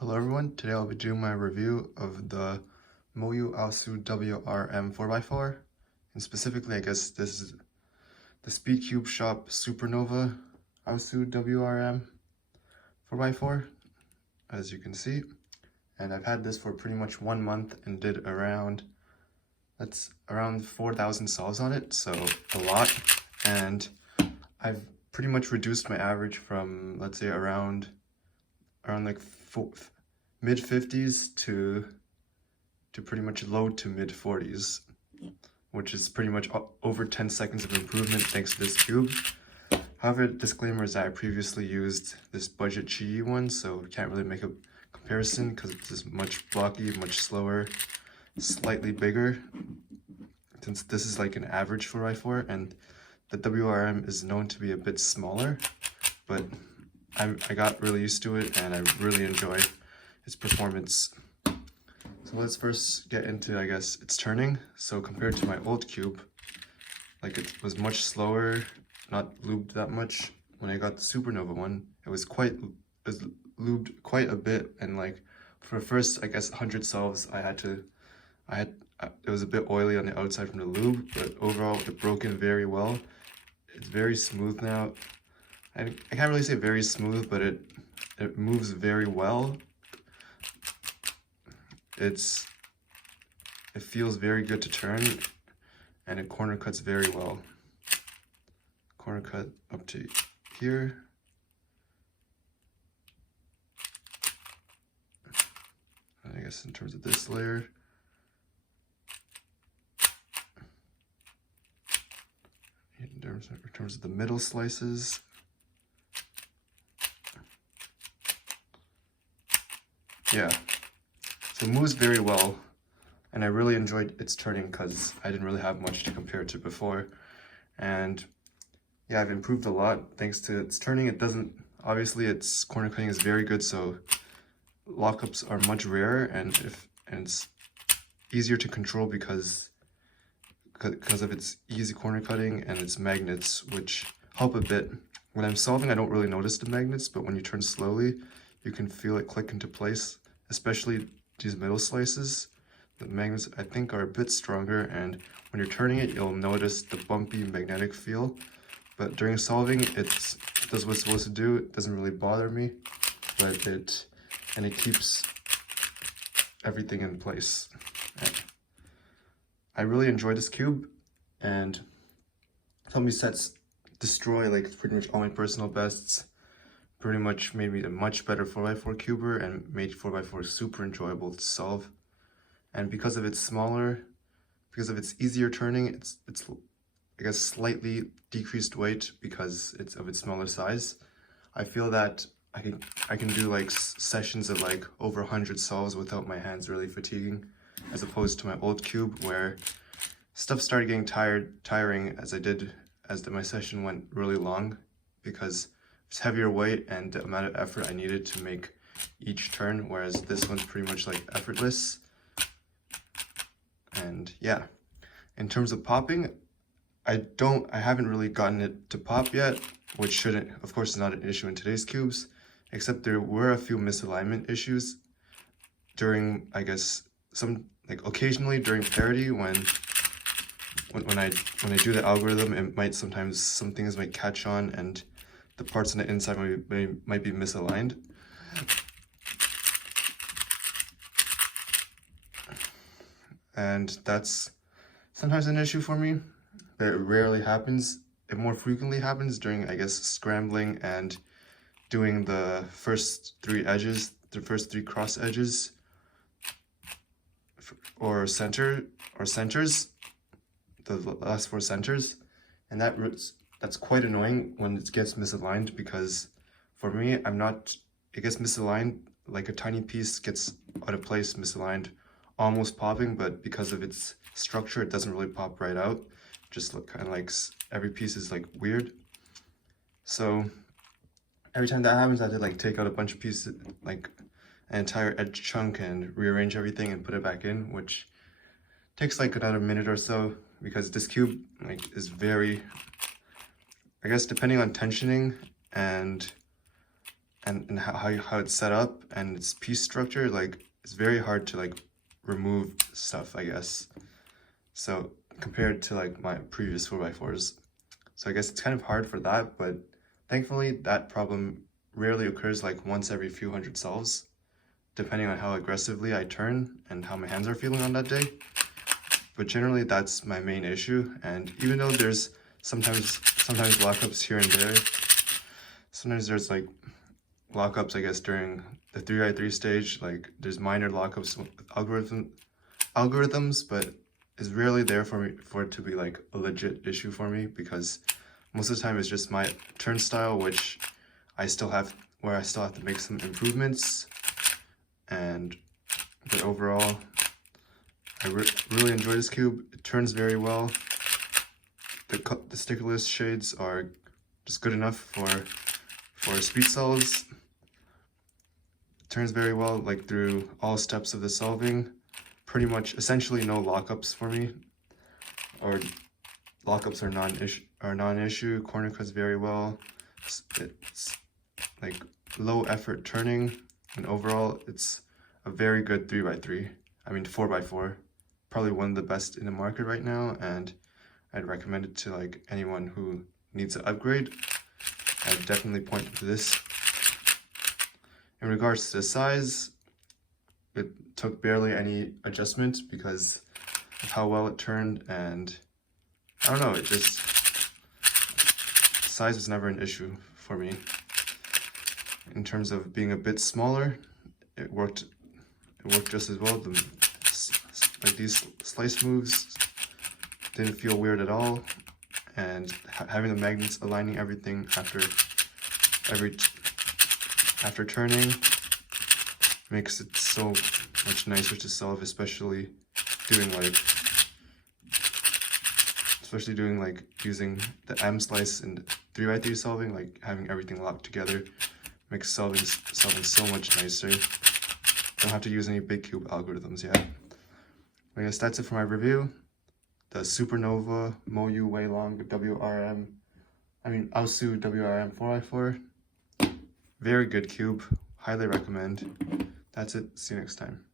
Hello everyone, today I'll be doing my review of the Moyu Aosu WRM 4x4, and specifically I guess this is the speedcubeshop Supernova Aosu WRM 4x4, as you can see. And I've had this for pretty much 1 month and did around 4,000 solves on it, so a lot. And I've pretty much reduced my average from, let's say, around like mid 50s to pretty much low to mid 40s, which is pretty much over 10 seconds of improvement thanks to this cube. However, disclaimer is that I previously used this budget Chi one, so can't really make a comparison because this is much blocky, much slower, slightly bigger, since this is like an average 4x4, and the WRM is known to be a bit smaller, but I got really used to it and I really enjoy its performance. So let's first get into, I guess, its turning. So compared to my old cube, like it was much slower, not lubed that much. When I got the Supernova one, it was lubed quite a bit, and like for the first, I guess, 100 solves, it was a bit oily on the outside from the lube, but overall it broke in very well. It's very smooth now. I can't really say very smooth, but it moves very well. It feels very good to turn, and it corner cuts very well. Corner cut up to here. And I guess in terms of this layer, in terms of the middle slices, yeah, so it moves very well, and I really enjoyed its turning because I didn't really have much to compare to before. And yeah, I've improved a lot thanks to its turning. Obviously its corner cutting is very good, so lockups are much rarer, and it's easier to control because of its easy corner cutting and its magnets, which help a bit. When I'm solving, I don't really notice the magnets, but when you turn slowly, you can feel it click into place, especially these middle slices. The magnets, I think, are a bit stronger, and when you're turning it, you'll notice the bumpy magnetic feel. But during solving, it does what it's supposed to do. It doesn't really bother me, but it keeps everything in place. I really enjoy this cube, and some of these sets destroy like pretty much all my personal bests. Pretty much made me a much better 4x4 cuber and made 4x4 super enjoyable to solve. And because of its easier turning, it's I guess slightly decreased weight because it's of its smaller size. I feel that I can do like sessions of like over 100 solves without my hands really fatiguing, as opposed to my old cube where stuff started getting tiring as my session went really long, because it's heavier weight and the amount of effort I needed to make each turn, whereas this one's pretty much like effortless. And yeah, in terms of popping, I haven't really gotten it to pop yet, which shouldn't, of course, is not an issue in today's cubes, except there were a few misalignment issues during, I guess, occasionally during parity when I do the algorithm, it might sometimes, some things might catch on and the parts on the inside might be misaligned. And that's sometimes an issue for me, but it rarely happens. It more frequently happens during, I guess, scrambling and doing the first 3 edges, the first 3 cross edges, or centers, the last 4 centers, and that's quite annoying when it gets misaligned, because for me, it gets misaligned, like a tiny piece gets out of place, misaligned, almost popping, but because of its structure, it doesn't really pop right out. Just kind of like every piece is like weird. So every time that happens, I have to like take out a bunch of pieces, like an entire edge chunk, and rearrange everything and put it back in, which takes like another minute or so, because this cube like is very, I guess, depending on tensioning and and how it's set up and its piece structure, like it's very hard to like remove stuff, I guess. So compared to like my previous 4x4s. So I guess it's kind of hard for that, but thankfully that problem rarely occurs, like once every few hundred solves, depending on how aggressively I turn and how my hands are feeling on that day. But generally that's my main issue, and even though there's sometimes lockups here and there, sometimes there's like lockups, I guess, during the 3x3 stage, like there's minor lockups with algorithms, but it's rarely there for it to be like a legit issue for me, because most of the time it's just my turn style, which I still have to make some improvements. But overall, I really enjoy this cube. It turns very well. The stickerless shades are just good enough for speed solves. It turns very well, like through all steps of the solving. Pretty much, essentially no lockups for me, or lockups are non-issue. Corner cuts very well. It's like low effort turning, and overall it's a very good 3x3. I mean 4x4. Probably one of the best in the market right now, and I'd recommend it to like anyone who needs an upgrade. I'd definitely point to this. In regards to the size, it took barely any adjustment because of how well it turned, and I don't know, it just, size was never an issue for me. In terms of being a bit smaller, it worked just as well. Like these slice moves didn't feel weird at all, and having the magnets aligning everything after turning makes it so much nicer to solve, especially doing like using the M slice and 3x3 solving, like having everything locked together makes solving so much nicer. Don't have to use any big cube algorithms yet. I guess that's it for my review. The Supernova Moyu WRM, Aosu WRM 4x4. Very good cube. Highly recommend. That's it. See you next time.